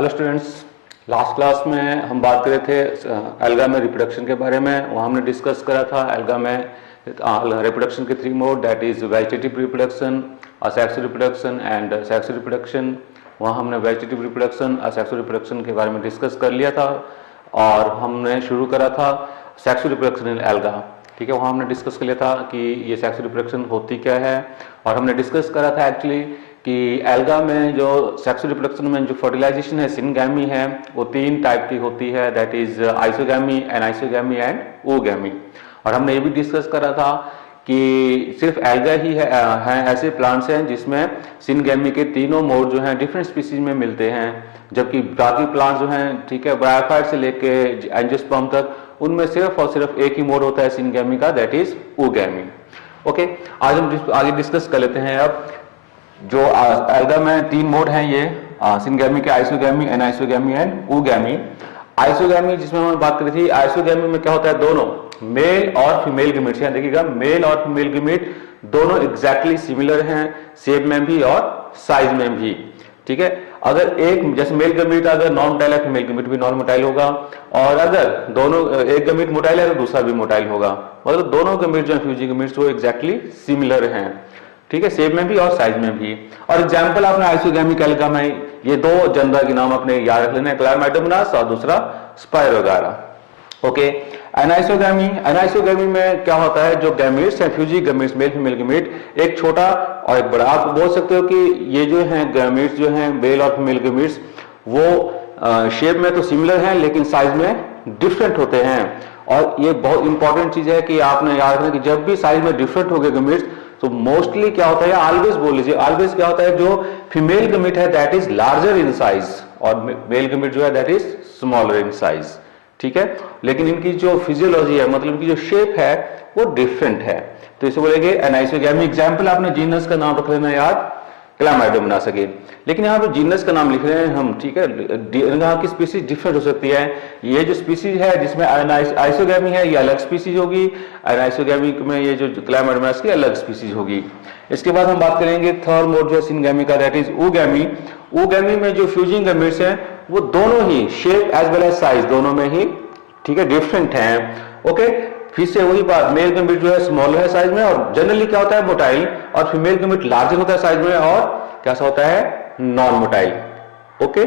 Hello students, last class में हम बात कर रहे थे एल्गा में रिप्रोडक्शन के बारे में। वहाँ हमने डिस्कस करा था एल्गा में रिप्रोडक्शन के 3 mode, that is vegetative reproduction, asexual reproduction and sexual reproduction. वहाँ हमने वेजिटेटिव रिप्रोडक्शन, असेक्सुअल रिप्रोडक्शन के बारे में डिस्कस कर लिया था और हमने शुरू करा था सेक्सुअल रिप्रोडक्शन इन एल्गा। ठीक है, वहाँ हमने डिस्कस कर लिया था कि ये सेक्सुअल रिप्रोडक्शन होती क्या है और हमने डिस्कस करा था एक्चुअली कि एल्गा में जो सेक्सुअल रिप्रोडक्शन में जो फर्टिलाइजेशन है, सिनगैमी है, वो 3 टाइप की होती है, that is isogamy, anisogamy and ओगैमी। और हमने ये भी डिस्कस करा था कि सिर्फ एल्गा ही है ऐसे प्लांट्स हैं जिसमें सिनगैमी के तीनों मोड जो हैं डिफरेंट स्पीसीज में मिलते हैं, जबकि बाकी प्लांट्स जो हैं, ठीक है, ब्रायोफाइट से लेके एंजियोस्पर्म तक, उनमें सिर्फ और सिर्फ एक ही मोड होता है सिनगैमी का, दैट इज ओगैमी। ओके, आज हम आगे डिस्कस कर लेते हैं। अब जो एल्गा में 3 मोड हैं ये सिनगैमी के, आइसोगैमी, एनाइसोगैमी एंड ओगैमी। आइसोगैमी जिसमें हमने बात करी थी, आइसोगैमी में क्या होता है, दोनों मेल और फीमेल गमीट्स हैं। देखिएगा, मेल और फीमेल गमीट दोनों एग्जैक्टली सिमिलर हैं, शेप में भी और साइज में भी। ठीक है, अगर एक जैसे मेल गमीट अगर नॉन मोटाइल है, फीमेल गमीट भी नॉन मोटाइल होगा, और अगर दोनों एक गमीट मोटाइल है तो दूसरा भी मोटाइल होगा। मतलब दोनों गमीट जो है फ्यूजी गमीट्स वो एग्जैक्टली सिमिलर हैं, ठीक है, शेप में भी और साइज में भी। और एग्जांपल आपने आइसोगैमी एल्गा में ये 2 जनरा के नाम अपने याद रख लेना, क्लामाइडोमोनास और दूसरा स्पाइरोगारा। ओके, एनाइसोगैमी में क्या होता है, जो गैमीट्स हैं, फ्यूजी गैमीट्स, मेल फीमेल गैमीट, एक छोटा और एक बड़ा। आप बोल सकते हो कि ये जो हैं गैमीट्स जो हैं मेल और फीमेल गैमीट्स, वो शेप में तो सिमिलर हैं लेकिन साइज में डिफरेंट होते हैं। और ये बहुत इंपॉर्टेंट चीज है कि आपने याद रखना कि जब भी साइज में डिफरेंट हो गए गैमीट्स तो मोस्टली क्या होता है, ऑलवेज बोल लीजिए, ऑलवेज क्या होता है, जो फीमेल गमीट है that is larger in size और मेल गमीट जो है that is smaller in size. ठीक है, लेकिन इनकी जो फिजियोलॉजी है, मतलब इनकी जो शेप है वो डिफरेंट है। तो इसे बोलेंगे एनाइसोगैमी। एग्जाम्पल आपने जीनस का नाम रख लेना याद, क्लामाइडोमोनास सके। लेकिन यहाँ पे जीनस का नाम लिख रहे हैं हम, ठीक है, यहाँ की स्पीसीज डिफरेंट हो सकती है। ये जो स्पीसीज है जिसमें आइसोगैमी है ये अलग स्पीसीज होगी, एनाइसोगैमी में ये जो क्लामाइडोमोनास की अलग स्पीसीज होगी। इसके बाद हम बात करेंगे थर्ड मोड जो है सिनगैमी का, दैट इज ओगैमी। ओगैमी में जो फ्यूजिंग गमीट्स हैं वो दोनों ही shape as well as size दोनों में ही, ठीक है, डिफरेंट हैं। ओके, फिर से वही बात, मेल गमीट जो है स्मॉलर है साइज में और जनरली क्या होता है मोटाइल, और फीमेल गमीट लार्जर होता है साइज में और कैसा होता है, non motile. Okay,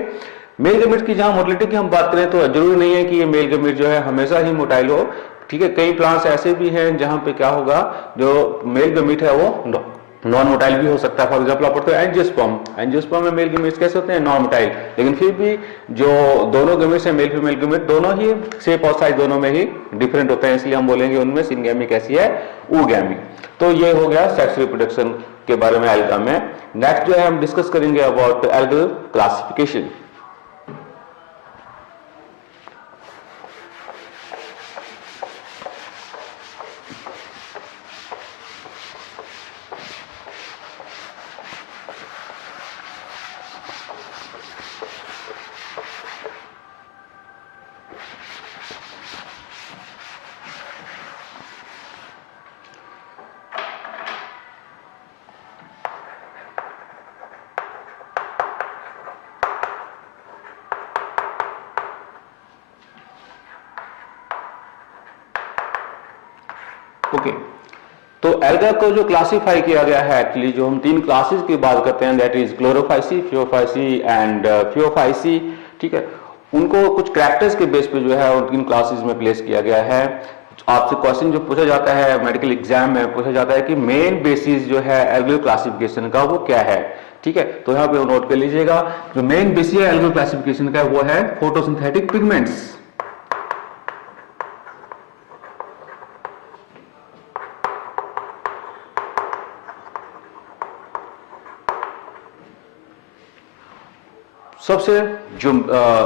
male gamete की जहां मोटिलिटी की हम बात करें तो जरूरी नहीं है कि ये मेल गमीट जो है हमेशा ही मोटाइल हो। ठीक है, कई प्लांट्स ऐसे भी हैं जहां पे क्या होगा, जो मेल गमीट है वो नॉन मोटाइल भी हो सकता है। फॉर एग्जाम्पल आप पढ़ते हो एंजियोस्पर्म, एंजियोस्पर्म में मेल गमीट्स कैसे होते हैं, नॉन मोटाइल, लेकिन फिर भी जो दोनों गमीट्स हैं, मेल फीमेल गमीट, दोनों ही शेप और साइज दोनों में ही डिफरेंट होते हैं, इसलिए हम बोलेंगे उनमें सिनगैमी कैसी है, ओगैमी। तो ये हो गया सेक्स रिप्रोडक्शन के बारे में एल्गा में। नेक्स्ट जो है हम डिस्कस करेंगे अबाउट एल्गल क्लासिफिकेशन। ओके, तो एल्गा को जो क्लासिफाई किया गया है, एक्चुअली जो हम 3 क्लासेस की बात करते हैं, that is Chlorophyceae, Phaeophyceae and Phaeophyceae. ठीक है, उनको कुछ कैरेक्टर्स के बेस पे जो है उन 3 क्लासेस में प्लेस किया गया है। आपसे क्वेश्चन जो पूछा जाता है मेडिकल एग्जाम में, पूछा जाता है कि मेन बेसिस जो है एल्गल क्लासिफिकेशन का वो क्या है। ठीक है, तो यहाँ पे नोट कर लीजिएगा, जो मेन बेसिस है एल्गल क्लासिफिकेशन का वो है फोटोसिंथेटिक पिगमेंट्स। सबसे जो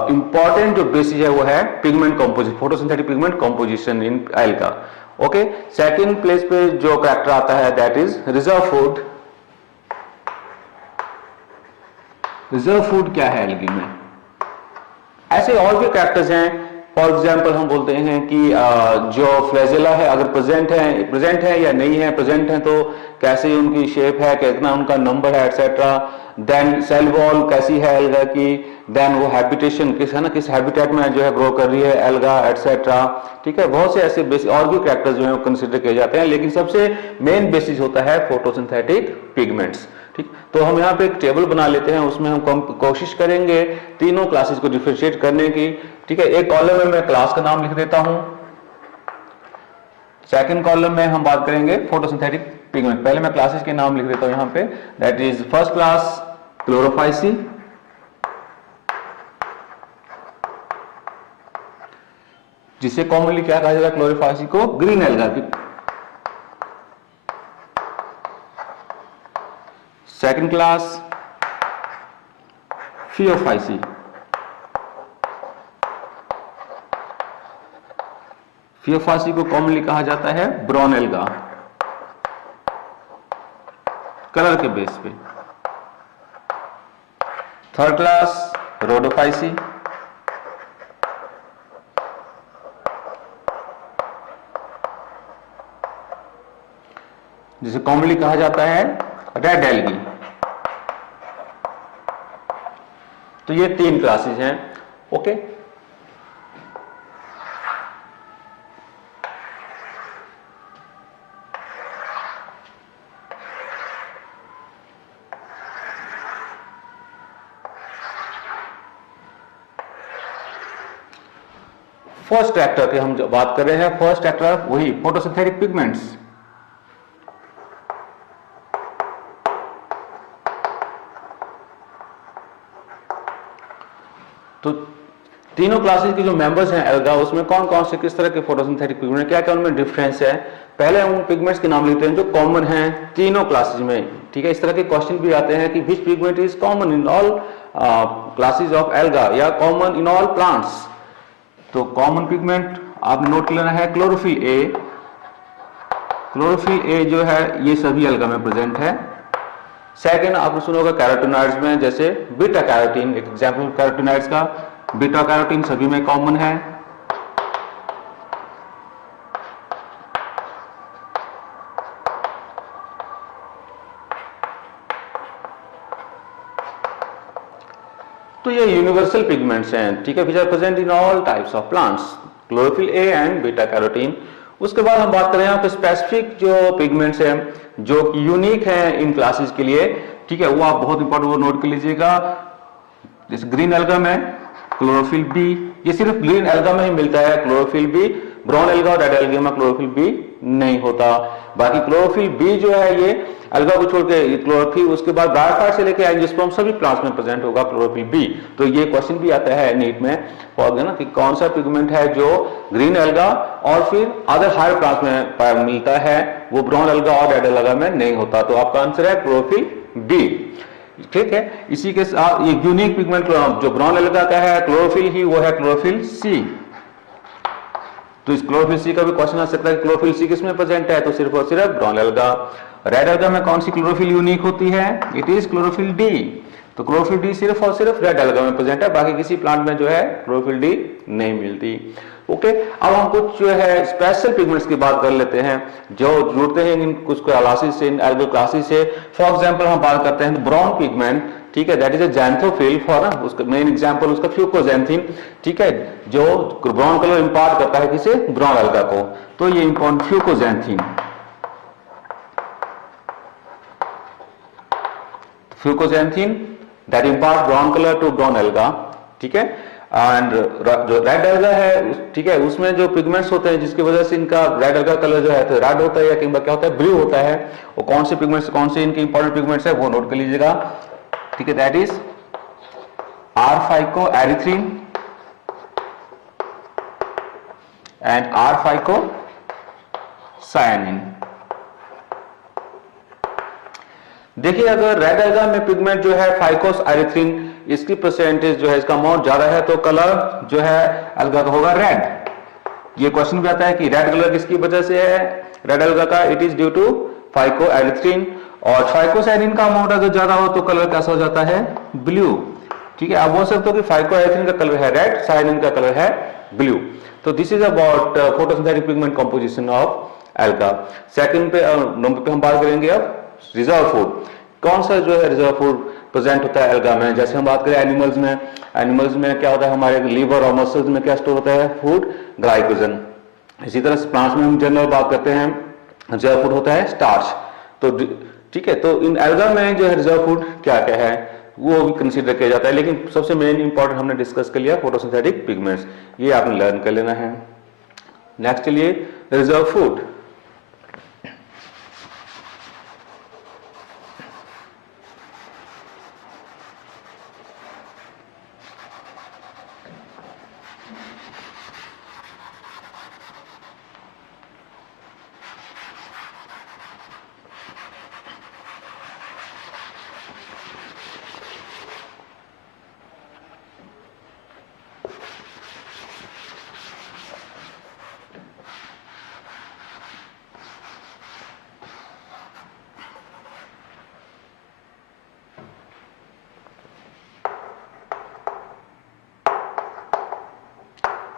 इंपॉर्टेंट जो बेसिस है वो है pigment composition, photosynthetic pigment composition in alga. Okay, second place पे जो कैरेक्टर आता है that is reserve food. Reserve food क्या है एल्गी में, ऐसे और भी कैरेक्टर्स हैं। फॉर एग्जाम्पल हम बोलते हैं कि जो फ्लैजेला है अगर प्रेजेंट है या नहीं है, प्रेजेंट है तो कैसे उनकी शेप है, कितना उनका नंबर है, एटसेट्रा। देन सेल वॉल कैसी है एल्गा की, देन वो हैबिटेशन किस है ना, किस हैबिटेट में जो है ग्रो कर रही है एल्गा एटसेट्रा, ठीक है। बहुत से ऐसे बेसिक और भी कैरेक्टर्स जो है वो कंसिडर किए जाते हैं, लेकिन सबसे मेन बेसिस होता है फोटोसिंथेटिक पिगमेंट्स, ठीक। तो हम यहाँ पे एक टेबल बना लेते हैं, उसमें हम कोशिश करेंगे तीनों क्लासेस को डिफरेंशिएट करने की, ठीक है। एक कॉलम में मैं क्लास का नाम लिख देता हूं, सेकंड कॉलम में हम बात करेंगे फोटोसिंथेटिक पिगमेंट। पहले मैं क्लासेस के नाम लिख देता हूं यहां पे, that is first class Chlorophyceae, जिसे कॉमनली क्या कहा जाता है क्लोरोफाइसी को, green alga. Second class Phaeophyceae, Phaeophyceae को कॉमनली कहा जाता है ब्राउन एल्गा, कलर के बेस पे। थर्ड क्लास रोडोफाइसी, जिसे कॉमनली कहा जाता है रेड एल्गी। तो ये तीन क्लासेस हैं, ओके। फर्स्ट फैक्टर की हम जो बात कर रहे हैं, फर्स्ट फैक्टर वही फोटोसिंथेटिक पिगमेंट्स। तो तीनों क्लासेस के जो मेंबर्स हैं एल्गा, उसमें कौन कौन से किस तरह के फोटोसिंथेटिक पिगमेंट, क्या क्या उनमें डिफरेंस है। पहले हम पिगमेंट्स के नाम लेते हैं जो कॉमन हैं तीनों क्लासेस में, ठीक है। इस तरह के क्वेश्चन भी आते हैं कि which pigment is common in all classes of alga या कॉमन इन ऑल प्लांट्स। तो कॉमन पिगमेंट आप नोट लेना है क्लोरोफिल ए। क्लोरोफिल ए जो है ये सभी एल्गा में प्रेजेंट है। सेकंड आपने सुना होगा कैरोटीनॉइड्स में, जैसे बीटा कैरोटीन, एक एग्जांपल कैरोटीनॉइड्स का, बीटा कैरोटीन सभी में कॉमन है। तो ये यूनिवर्सल पिगमेंट्स हैं, ठीक है, which are present in all types of plants, chlorophyll A and beta carotene. उसके बाद हम बात करें यहाँ पे स्पेसिफिक जो पिगमेंट्स हैं जो यूनिक हैं इन क्लासेस के लिए, ठीक है, वो आप बहुत इंपॉर्टेंट वो नोट कर लीजिएगा। जैसे ग्रीन एल्गा में क्लोरोफिल बी, ये सिर्फ ग्रीन एल्गा में ही मिलता है क्लोरोफिल बी, ब्राउन एल्गा और रेड एल्गा में क्लोरोफिल बी नहीं होता। बाकी क्लोरोफिल बी जो है ये एल्गा को छोड़ के क्लोरोफिल, उसके बाद ब्रायोफाइट से लेकर एंजियोस्पर्म सभी प्लांट्स में प्रेजेंट होगा क्लोरोफिल बी। तो ये क्वेश्चन भी आता है नीट में फॉर ना कि कौन सा पिगमेंट है जो ग्रीन एल्गा और फिर अदर हायर प्लांट्स में मिलता है, वो ब्राउन एल्गा और रेड एल्गा में नहीं होता। तो आपका आंसर है क्लोरोफिल बी, ठीक है। इसी के साथ ये यूनिक पिगमेंट जो ब्राउन एल्गा का है क्लोरोफिल ही, वो है क्लोरोफिल सी। तो इस क्लोरोफिल सी का भी क्वेश्चन आ सकता है कि क्लोरोफिल सी किसमें प्रेजेंट है, तो सिर्फ और सिर्फ ब्राउन एल्गा। रेड एल्गा में कौन सी क्लोरोफिल यूनिक होती है, इट इज क्लोरोफिल डी। तो क्लोरोफिल डी सिर्फ और सिर्फ रेड एल्गा में प्रेजेंट है, बाकी किसी प्लांट में जो है क्लोरोफिल डी नहीं मिलती, ओके। अब हम कुछ जो है स्पेशल पिगमेंट्स की बात कर लेते हैं जो जुड़ते हैं इन कुछ क्लासेस से, इन एल्गल क्लासेस से। फॉर एग्जांपल हम बात करते हैं ब्राउन पिगमेंट, ठीक है, that is a xanthophyll for, उसका मेन एग्जांपल उसका फ्यूकोज़ैंथीन, ठीक है, जो ब्राउन कलर इंपार्ट करता है किसे, ब्राउन एल्गा को। तो ये important fucoxanthin, fucoxanthin that impart brown colour to brown alga, ठीक है। एंड जो रेड एल्गा है, ठीक है, उसमें जो पिगमेंट्स होते हैं जिसकी वजह से इनका रेड एल्गा कलर जो है तो रेड होता है या कई बार क्या होता है ब्लू होता है, वो कौन से पिगमेंट्स, कौन से इनके इंपॉर्टेंट पिगमेंट्स है वो नोट कर लीजिएगा, ठीक है। That is R-phycoerythrin and R-phycocyanin। देखिए अगर रेड एल्गा में पिगमेंट जो है फाइकोस-एरिथ्रिन, इसकी परसेंटेज जो है, इसका अमाउंट ज्यादा है, तो कलर जो है एल्गा का होगा रेड। ये क्वेश्चन भी आता है कि रेड कलर किसकी वजह से है रेड एल्गा का, it is due to phycoerythrin. और फाइकोसाइनिन का अमाउंट अगर ज्यादा हो तो कलर कैसा हो जाता है, ब्लू, ठीक है। आप बोल सकते हो कि फाइकोएरिथ्रिन का कलर है रेड, साइनिन का कलर है ब्लू। तो this is about photosynthetic pigment composition of alga. Second पे नंबर पे हम बात करेंगे अब रिजर्व फूड। कौन सा जो है रिजर्व फूड प्रेजेंट होता है एल्गा में। जैसे हम बात करें एनिमल्स में क्या होता है, हमारे लीवर और मसल्स में क्या स्टोर होता है, फूड ग्लाइकोजन। इसी तरह प्लांट्स में हम जनरल बात करते हैं, रिजर्व फूड होता है स्टार्च। तो ठीक है, तो इन एल्गा में जो है रिजर्व फूड क्या क्या है वो भी कंसीडर किया जाता है, लेकिन सबसे मेन इंपॉर्टेंट हमने डिस्कस कर लिया फोटोसिंथेटिक पिगमेंट्स, ये आपने लर्न कर लेना है। नेक्स्ट चलिए रिजर्व फूड।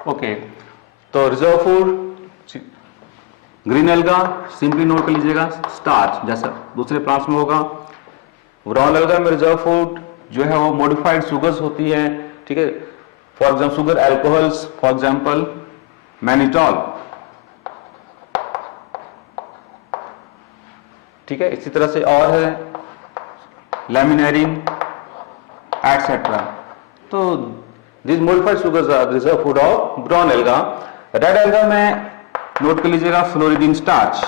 ओके, तो reserve food green alga simply note कर लीजिएगा स्टार्च, जैसा दूसरे प्लांट्स में होगा। ब्राउन एल्गा में रिजर्व फूड जो है वो मॉडिफाइड शुगर्स होती है, ठीक है, for example sugar alcohols, for example mannitol, ठीक है। इसी तरह से और है लैमिनेरिन एटसेट्रा। तो this modified sugars are reserve food of brown alga. Red alga में नोट कर लीजिएगा फ्लोरिडीन स्टार्च,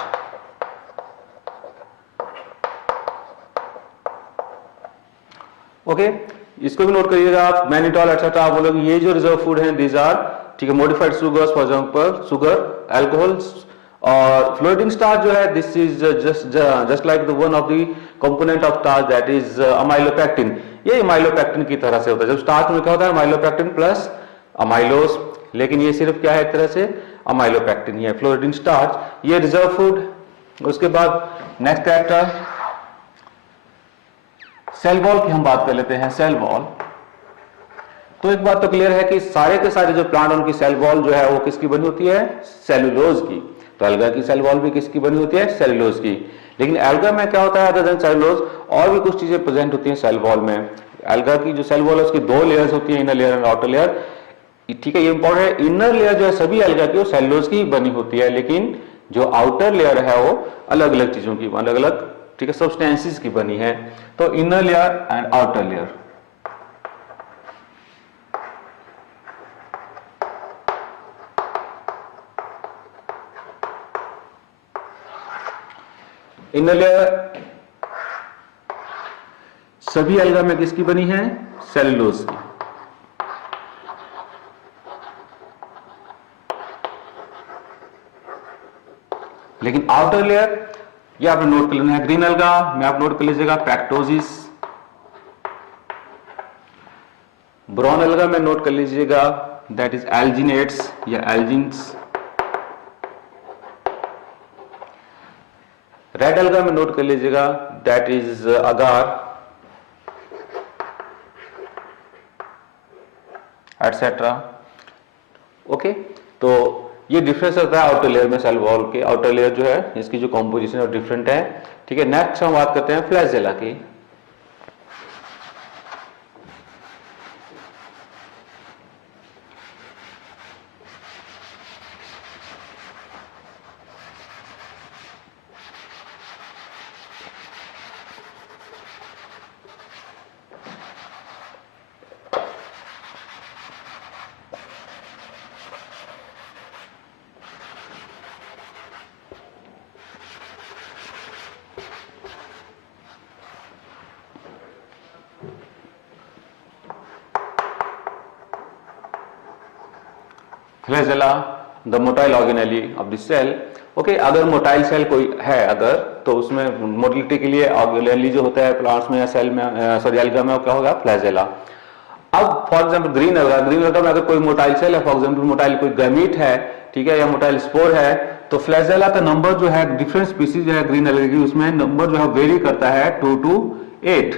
ओके, इसको भी नोट करिएगा आप, मैनिटॉल एटसेट्रा आप बोलोगे ये जो रिजर्व फूड है दीज आर, ठीक है, modified sugars, for example sugar alcohols. और फ्लोरिडीन स्टार्च जो है this is just like the one of the component of starch that is amylopectin. ये अमाइलोपेक्टिन की तरह से होता है, जब स्टार्च में क्या होता है अमाइलोपेक्टिन प्लस अमाइलोस, लेकिन ये सिर्फ क्या है एक तरह से अमाइलोपेक्टिन ही है फ्लोरिडीन स्टार्च, ये रिजर्व फूड। उसके बाद नेक्स्ट कैरेक्टर सेल वॉल की हम बात कर लेते हैं। सेल वॉल, तो एक बात तो क्लियर है कि सारे के सारे जो प्लांट उनकी सेल वॉल जो है वो किसकी बनी होती है, सेलुलोज की। तो एल्गा की सेल वॉल भी किसकी बनी होती है, सेलुलोज की। लेकिन एल्गा में क्या होता है अदर देन सेलुलोज और भी कुछ चीजें प्रेजेंट होती हैं सेल वॉल में। एल्गा की जो सेल वॉल है उसकी दो लेयर्स होती है, inner layer and outer layer, ठीक है, ये इंपॉर्टेंट है। इनर लेयर जो है सभी एल्गा की वो सेलुलोज की बनी होती है, लेकिन जो आउटर लेयर है वो अलग अलग चीजों की, अलग अलग, ठीक है, सब्सटेंसेस की बनी है। तो inner layer and outer layer, inner layer सभी एल्गा में किसकी बनी है, सेलुलोज की। लेकिन आउटर लेयर ये आपने नोट कर लेना है। ग्रीन एल्गा में आप नोट कर लीजिएगा पैक्टोजिस, ब्राउन एल्गा में नोट कर लीजिएगा दैट इज एल्जिनेट्स या एल्जिन्स, रेड एल्गा में नोट कर लीजिएगा that is agar etcetera, okay. तो ये डिफरेंस होता है आउटर लेयर में, सेल वॉल के आउटर लेयर जो है इसकी जो कॉम्पोजिशन है डिफरेंट है, ठीक है। नेक्स्ट हम बात करते हैं फ्लैजेला की। Flagella the motile organelle of the cell, okay. अगर मोटाइल सेल कोई है अगर, तो उसमें मोटिलिटी के लिए ऑर्गेनेली जो होता है प्लांट्स में या सेल में, सॉरी एल्गा में, क्या होगा फ्लैजेला। अब फॉर एग्जांपल ग्रीन एल्गा में अगर कोई मोटाइल सेल है, फॉर एग्जांपल मोटाइल कोई गैमीट है, ठीक है, या मोटाइल स्पोर है, तो फ्लैजेला का नंबर जो है डिफरेंट स्पीसीज जो है ग्रीन एल्गा की, उसमें नंबर जो है वेरी करता है 2 to 8,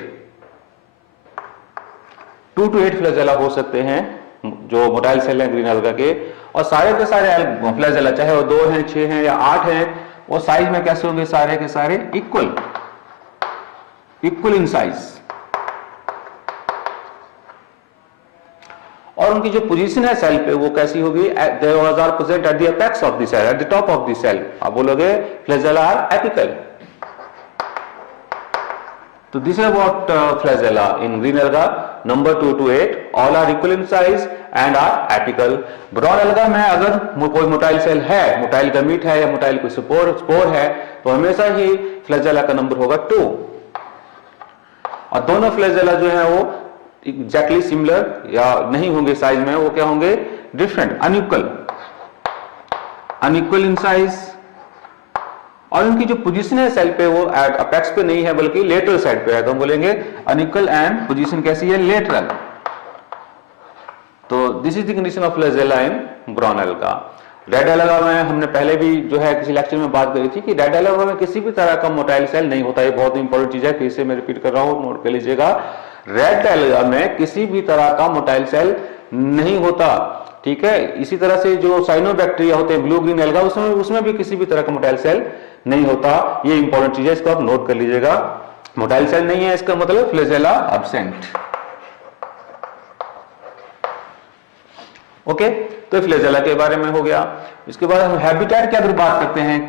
2 to 8 फ्लैजेला हो सकते हैं जो मोटाइल सेल है ग्रीन एल्गा के। और सारे के सारे फ्लैजेला चाहे वो 2 हैं, 6 हैं या 8 हैं, वो साइज में कैसे होंगे, सारे के सारे इक्वल इन साइज, और उनकी जो पोजीशन है सेल पे वो कैसी होगी, they are present at the apex of the cell, at the top of the cell. आप बोलोगे फ्लैजेला आर एपिकल। तो this is about flagella in green alga number 2 to 8, all are equal in size and are apical. Brown alga में अगर कोई motile cell है, motile gamete है या motile कोई स्पोर है, तो हमेशा ही फ्लैजेला का नंबर होगा 2। और दोनों फ्लैजेला जो है वो एग्जैक्टली सिमिलर या नहीं होंगे साइज में, वो क्या होंगे, डिफरेंट, अनइक्वल इन साइज। और उनकी जो पोजीशन है सेल पे वो एट अपेक्स पे नहीं है बल्कि लेटरल साइड पे है, तो हम बोलेंगे अनइक्वल एंड पोजीशन कैसी है, लेटरल। तो this is the condition of flagella in brown alga. Red alga में हमने पहले भी जो है किसी लेक्चर में बात करी थी कि रेड एल्गा में किसी भी तरह का मोटाइल सेल नहीं होता। ये बहुत इंपॉर्टेंट चीज है, फिर से मैं रिपीट कर रहा हूं, नोट कर लीजिएगा। रेड एल्गा में किसी भी तरह का मोटाइल सेल नहीं होता, ठीक है। इसी तरह से जो साइनोबैक्टीरिया होते हैं ब्लू ग्रीन एल्गा, उसमें भी किसी भी तरह का मोटाइल सेल नहीं होता। ये इंपॉर्टेंट चीज है, इसको आप नोट कर लीजिएगा। मोटाइल सेल नहीं है इसका मतलब फ्लैजेला एब्सेंट। ओके, तो फ्लैजेला के बारे में हो गया। इसके बाद हम हैबिटेट की अगर बात करते हैं,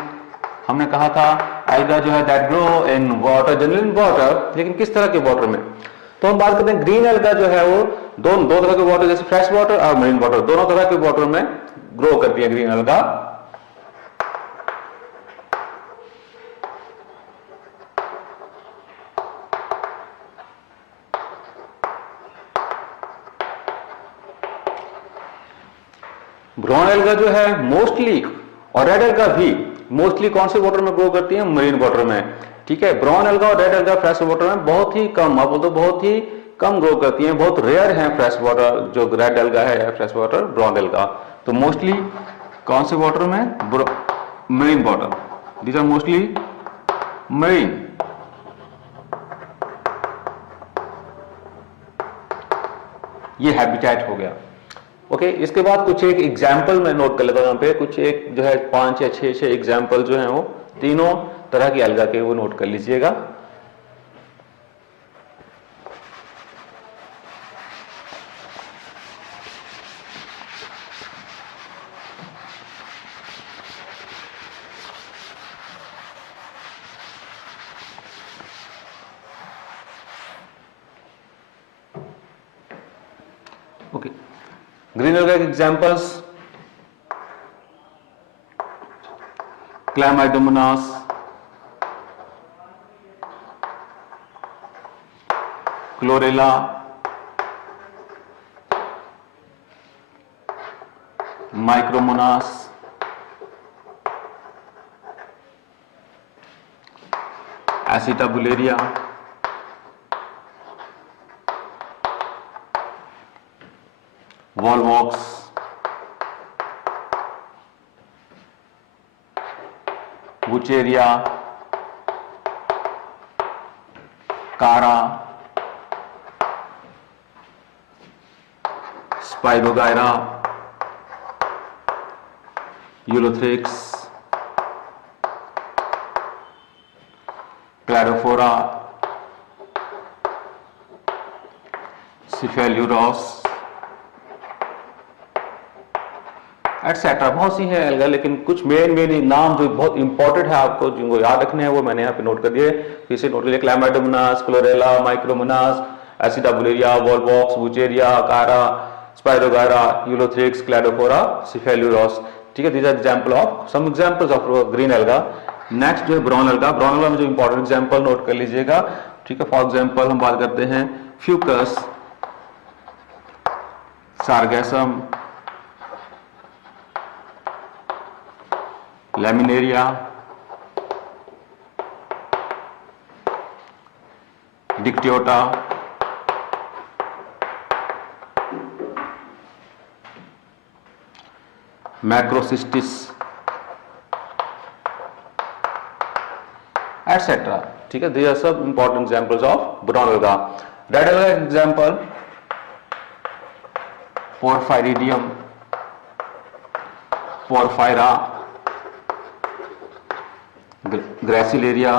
हमने कहा था एल्गा जो है that grow in water, generally in water, लेकिन किस तरह के वाटर में, तो हम बात करते हैं ग्रीन एल्गा जो है वो दो तरह के वाटर, जैसे फ्रेश वाटर और मरीन वाटर, दोनों तरह के वाटर में ग्रो करती है ग्रीन एल्गा। ब्राउन एल्गा जो है मोस्टली, और रेड एल्गा भी मोस्टली कौन से वाटर में ग्रो करती है, मरीन वाटर में, ठीक है। ब्राउन एल्गा और रेड एल्गा फ्रेश वाटर में बहुत ही कम, आप बोलते बहुत ही कम ग्रो करती हैं, बहुत रेयर है फ्रेश वाटर जो रेड एल्गा है, फ्रेश वाटर ब्राउन एल्गा। तो मोस्टली कौन से वाटर में, marine water, these are mostly marine. ये हैबिटेट हो गया। ओके, इसके बाद कुछ एक एग्जाम्पल मैं नोट कर लेता हूं, यहाँ पे कुछ एक जो है 5 या 6 एग्जाम्पल जो है वो तीनों तरह की एल्गा के, वो नोट कर लीजिएगा। ओके, ग्रीन एल्गा के examples, Chlamydomonas, Chlorella, Micromonas, Acetabularia, Volvox, बुचेरिया, कारा, स्पाइरोगायरा, यूलोथ्रिक्स, क्लैरोफोरा, सिफेल्यूरोस एटसेट्रा। बहुत सी है एल्गा, लेकिन कुछ मेन नाम जो बहुत इंपॉर्टेंट है आपको जिनको याद रखने हैं वो मैंने यहाँ पे नोट कर दिए। फिर से नोट लीजिए, Chlamydomonas, Chlorella, Micromonas, Acetabularia, Volvox, बुचेरिया, Chara, Spirogyra, Ulothrix, Cladophora, Cephaleuros, ठीक है। These are example of some examples of green alga. Next जो है ब्राउन एल्गा। ब्राउन एल्गा में जो इंपॉर्टेंट एग्जांपल नोट कर लीजिएगा, ठीक है। फॉर एग्जांपल हम बात करते हैं Fucus, Sargassum, Laminaria, Dictyota, Macrocystis etcetera, ठीक है। दीज आर सब important examples of brown alga. Red alga example, Porphyridium, Porphyra, gracilaria,